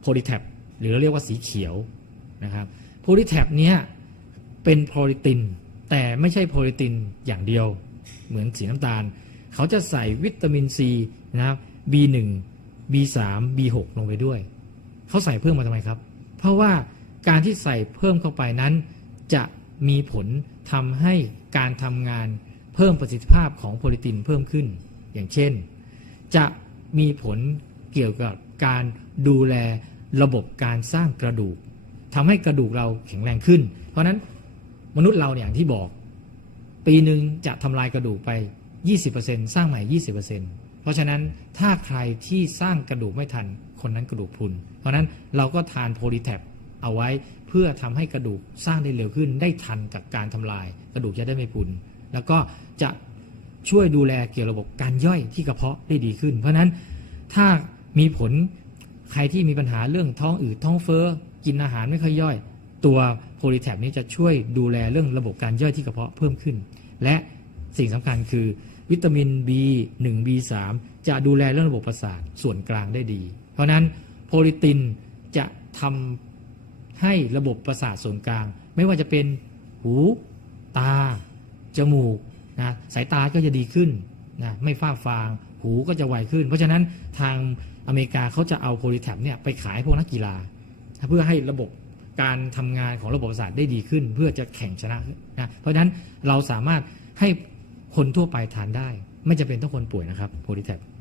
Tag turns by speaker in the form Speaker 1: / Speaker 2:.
Speaker 1: โพลิแทปหรือเรียกว่าสีเขียวนะครับโพลิแทปเนี้ยเป็นโพลิติน แต่ไม่ใช่โพลิตินอย่างเดียว เหมือนสีน้ำตาล เขาจะใส่วิตามินซีนะครับ B1 B3 B6 ลงไปด้วย เขาใส่เพิ่มมาทำไมครับ เพราะว่าการที่ใส่เพิ่มเข้าไปนั้น จะมีผลทำให้การทำงานเพิ่มประสิทธิภาพของโพลิตินเพิ่มขึ้น อย่างเช่น จะมีผลเกี่ยวกับการดูแล ระบบการสร้างกระดูกทำให้กระดูกเราแข็งแรงขึ้น เพราะนั้นมนุษย์เราเนี่ยอย่างที่บอก ปีหนึ่งจะทำลายกระดูกไป 20%สร้างใหม่ 20%เพราะฉะนั้นถ้าใครที่สร้างกระดูกไม่ทันคนนั้นกระดูกพุน เพราะนั้นเราก็ทานโพลีแทปเอาไว้เพื่อทำให้กระดูกสร้างได้เร็วขึ้น ได้ทันกับการทำลาย กระดูกจะได้ไม่พุน แล้วก็จะช่วยดูแลเกี่ยวกับระบบการย่อยที่กระเพาะได้ดีขึ้น เพราะฉะนั้นถ้ามีผล ใครที่มีปัญหาเรื่องท้องอืดท้องเฟ้อ กินอาหารไม่ค่อยย่อย ตัวโพลีแทปนี้จะช่วยดูแลเรื่องระบบการย่อยที่กระเพาะเพิ่มขึ้น และสิ่งสำคัญคือวิตามิน B1 B3 จะดูแลเรื่องระบบประสาทส่วนกลางได้ดี เพราะฉะนั้นโพลิตินจะทำให้ระบบประสาทส่วนกลาง ไม่ว่าจะเป็นหู ตา จมูกนะสายตาก็จะดีขึ้น นะไม่ฟ้าฟาง หูก็จะไวขึ้น เพราะฉะนั้นทางอเมริกาเขาจะเอาโพลิแทมเนี่ยไปขายพวกนักกีฬา เพื่อให้ระบบการทำงานของระบบประสาทได้ดีขึ้น เพื่อจะแข่งชนะนะเพราะฉะนั้นเราสามารถให้คนทั่วไปทานได้ ไม่จำเป็นต้องคนป่วยนะครับโพลิแทม